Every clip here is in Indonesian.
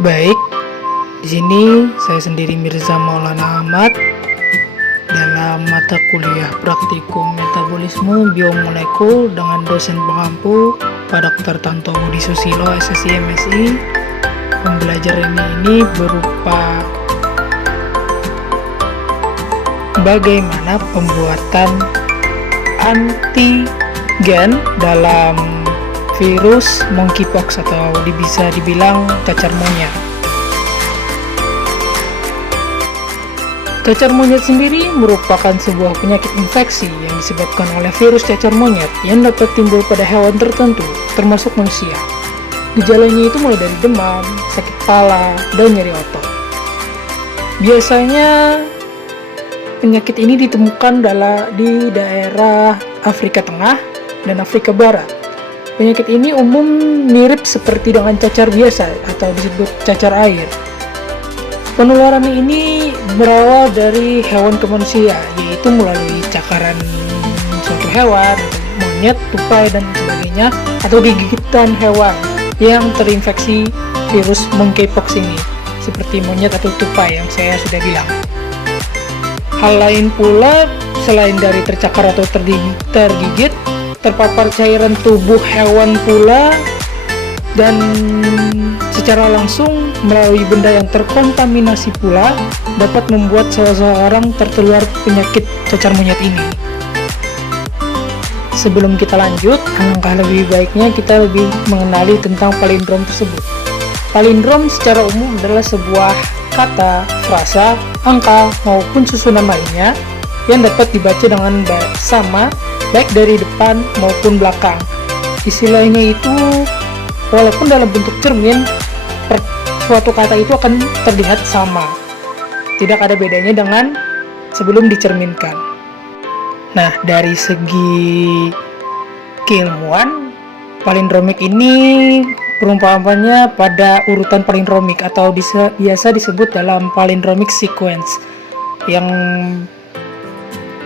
Baik, di sini saya sendiri Mirza Maulana Ahmad dalam mata kuliah praktikum metabolisme biomolekul dengan dosen pengampu Pak Dr. Tanto Budi Susilo SSI MSI. Pembelajaran ini berupa bagaimana pembuatan antigen dalam virus monkeypox atau bisa dibilang cacar monyet. Cacar monyet sendiri merupakan sebuah penyakit infeksi yang disebabkan oleh virus cacar monyet yang dapat timbul pada hewan tertentu, termasuk manusia. Gejalanya itu mulai dari demam, sakit kepala, dan nyeri otot. Biasanya penyakit ini ditemukan di daerah Afrika Tengah dan Afrika Barat. Penyakit ini umum mirip seperti dengan cacar biasa atau disebut cacar air. Penularan ini berawal dari hewan ke manusia, yaitu melalui cakaran suatu hewan, monyet, tupai, dan sebagainya, atau gigitan hewan yang terinfeksi virus monkeypox ini, seperti monyet atau tupai yang saya sudah bilang. Hal lain pula, selain dari tercakar atau tergigit, terpapar cairan tubuh hewan pula, dan secara langsung melalui benda yang terkontaminasi pula dapat membuat seseorang tertular penyakit cacar monyet ini. Sebelum kita lanjut, alangkah lebih baiknya kita lebih mengenali tentang palindrom tersebut. Palindrom secara umum adalah sebuah kata, frasa, angka, maupun susunan lainnya yang dapat dibaca dengan sama baik dari depan maupun belakang. Istilahnya itu, walaupun dalam bentuk cermin, suatu kata itu akan terlihat sama. Tidak ada bedanya dengan sebelum dicerminkan. Nah, dari segi keilmuan, palindromik ini perumpamannya pada urutan palindromik atau biasa disebut dalam palindromic sequence, yang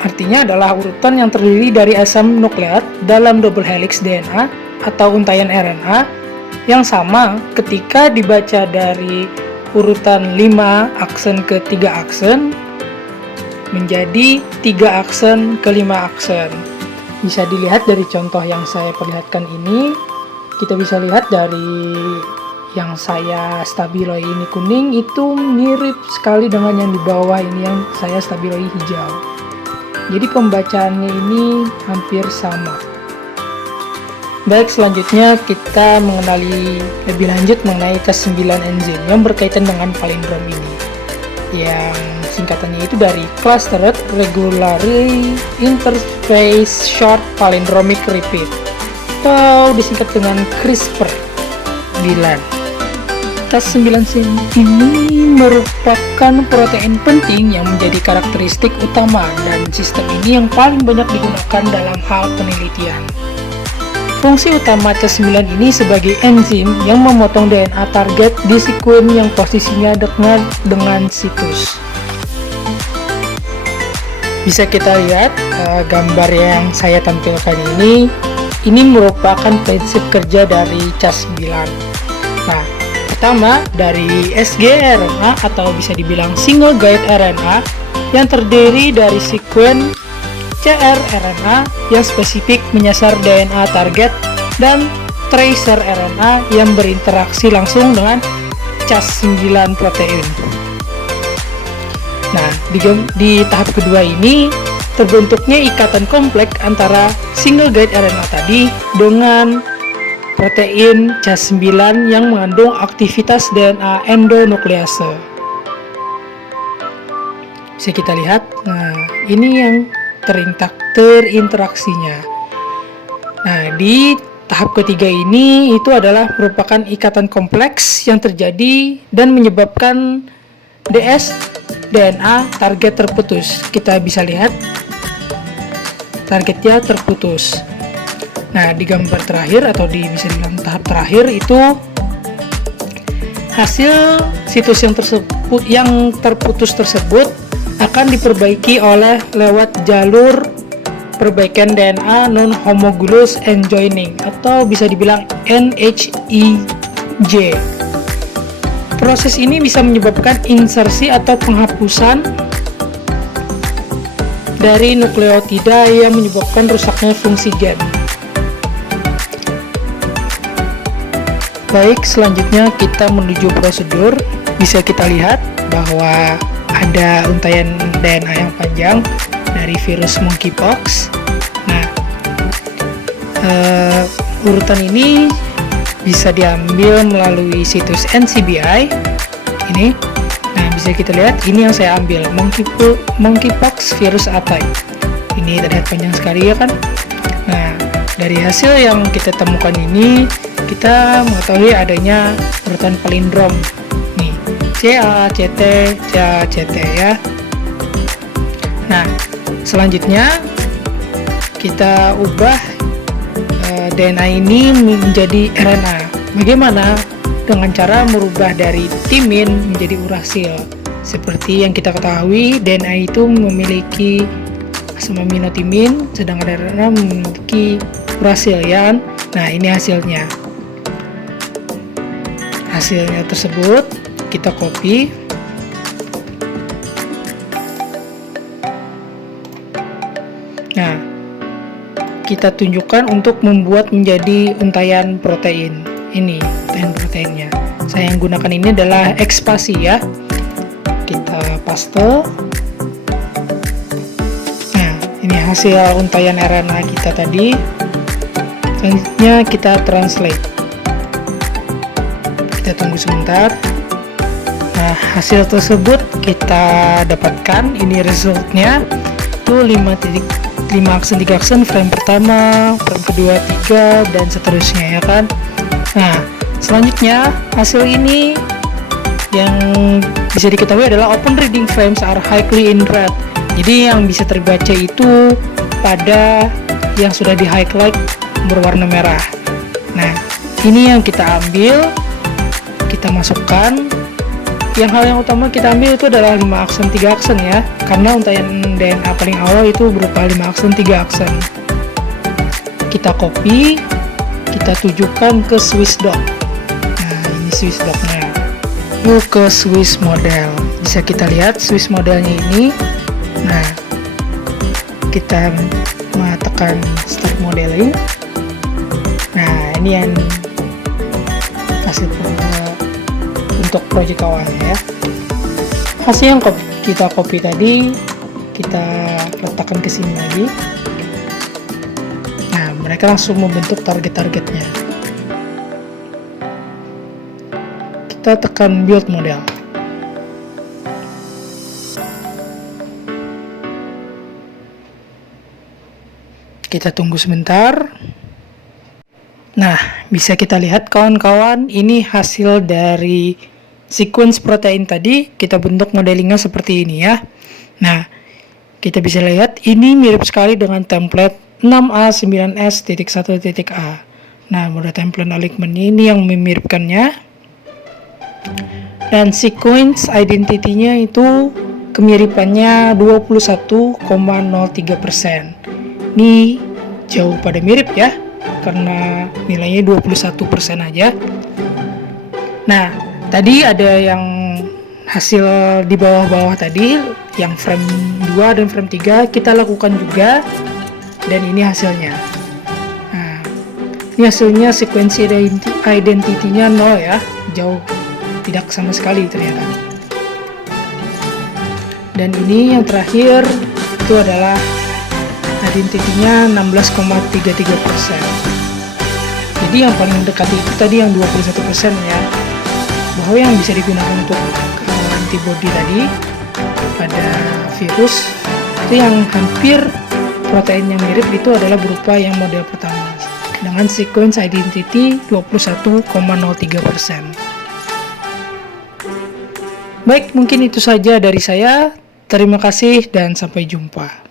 artinya adalah urutan yang terdiri dari asam nukleat dalam double helix DNA atau untaian RNA yang sama ketika dibaca dari urutan 5 aksen ke 3 aksen menjadi 3 aksen ke 5 aksen. Bisa dilihat dari contoh yang saya perlihatkan ini. Kita bisa lihat dari yang saya stabiloi ini kuning itu mirip sekali dengan yang di bawah ini yang saya stabiloi hijau. Jadi pembacaannya ini hampir sama. Baik, selanjutnya kita mengenali lebih lanjut mengenai tes 9 enzim yang berkaitan dengan palindrom ini, yang singkatannya itu dari Clustered Regularly Interspaced Short Palindromic Repeat atau disingkat dengan CRISPR-9. Tes 9 enzim ini merupakan protein penting yang menjadi karakteristik utama dan sistem ini yang paling banyak digunakan dalam hal penelitian. Fungsi utama Cas9 ini sebagai enzim yang memotong DNA target di sekuen yang posisinya dekat dengan situs. Bisa kita lihat gambar yang saya tampilkan ini merupakan prinsip kerja dari Cas9. Nah, pertama dari sgRNA atau bisa dibilang single guide RNA yang terdiri dari sekuen cRNA yang spesifik menyasar DNA target dan tracer RNA yang berinteraksi langsung dengan Cas9 protein. Nah, di tahap kedua ini terbentuknya ikatan kompleks antara single guide RNA tadi dengan protein Cas9 yang mengandung aktivitas DNA endonuklease. Bisa kita lihat, nah ini yang terinteraksinya. Nah, di tahap ketiga ini itu adalah merupakan ikatan kompleks yang terjadi dan menyebabkan DNA target terputus. Kita bisa lihat targetnya terputus. Nah, di gambar terakhir atau bisa dibilang tahap terakhir itu hasil situs yang terputus tersebut akan diperbaiki lewat jalur perbaikan DNA non-homologous end joining atau bisa dibilang NHEJ. proses ini bisa menyebabkan insersi atau penghapusan dari nukleotida yang menyebabkan rusaknya fungsi gen. Baik, selanjutnya kita menuju prosedur. Bisa kita lihat bahwa ada untaian DNA yang panjang dari virus monkeypox. Nah, urutan ini bisa diambil melalui situs NCBI ini. Nah, bisa kita lihat ini yang saya ambil, monkeypox virus A-type. Ini terlihat panjang sekali ya kan. Nah, dari hasil yang kita temukan ini kita mengetahui adanya urutan palindrom nih, CA-CT, CA-CT ya. Nah, selanjutnya kita ubah DNA ini menjadi RNA. Bagaimana? Dengan cara merubah dari timin menjadi urasil. Seperti yang kita ketahui, DNA itu memiliki asam amino timin, sedangkan RNA memiliki urasil ya. Nah, ini hasilnya. Hasilnya tersebut kita copy. Nah, kita tunjukkan untuk membuat menjadi untaian protein. Ini untaian proteinnya. Saya yang gunakan ini adalah ekspasi ya. Kita paste. Nah, ini hasil untaian RNA kita tadi. Selanjutnya kita translate. Kita tunggu sebentar. Nah, hasil tersebut kita dapatkan. Ini resultnya itu 5 aksen, 3 aksen, frame pertama, frame kedua 3, dan seterusnya ya kan. Nah, selanjutnya hasil ini yang bisa diketahui adalah open reading frames are highly in red. Jadi yang bisa terbaca itu pada yang sudah di highlight berwarna merah. Nah, ini yang kita ambil, kita masukkan. Yang hal yang utama kita ambil itu adalah 5 aksen, 3 aksen ya, karena untaian DNA paling awal itu berupa 5 aksen, 3 aksen. Kita copy, kita tujukan ke Swiss doc. Nah, ini Swiss docnya. Yuk ke Swiss model. Bisa kita lihat Swiss modelnya ini. Nah, kita tekan start modeling. Nah, ini yang hasil untuk project awalnya ya. Hasil yang kita copy tadi kita letakkan ke sini lagi. Nah, mereka langsung membentuk target-targetnya. Kita tekan build model. Kita tunggu sebentar. Nah, bisa kita lihat kawan-kawan, ini hasil dari sequence protein tadi. Kita bentuk modelingnya seperti ini ya. Nah, kita bisa lihat ini mirip sekali dengan template 6A9S.1.A. Nah, mode template alignment ini yang memiripkannya. Dan sequence identity-nya itu kemiripannya 21,03%. Ini jauh pada mirip ya, karena nilainya 21% aja. Nah, tadi ada yang hasil di bawah-bawah tadi, yang frame 2 dan frame 3 kita lakukan juga, dan ini hasilnya. Nah, ini hasilnya sekuensi identity-nya 0 ya, jauh, tidak sama sekali ternyata. Dan ini yang terakhir itu adalah identity-nya 16,33%. Jadi yang paling dekat itu tadi yang 21% ya, bahwa yang bisa digunakan untuk antibody tadi pada virus itu yang hampir protein yang mirip itu adalah berupa yang model pertama dengan sequence identity 21,03%. Baik, mungkin itu saja dari saya. Terima kasih dan sampai jumpa.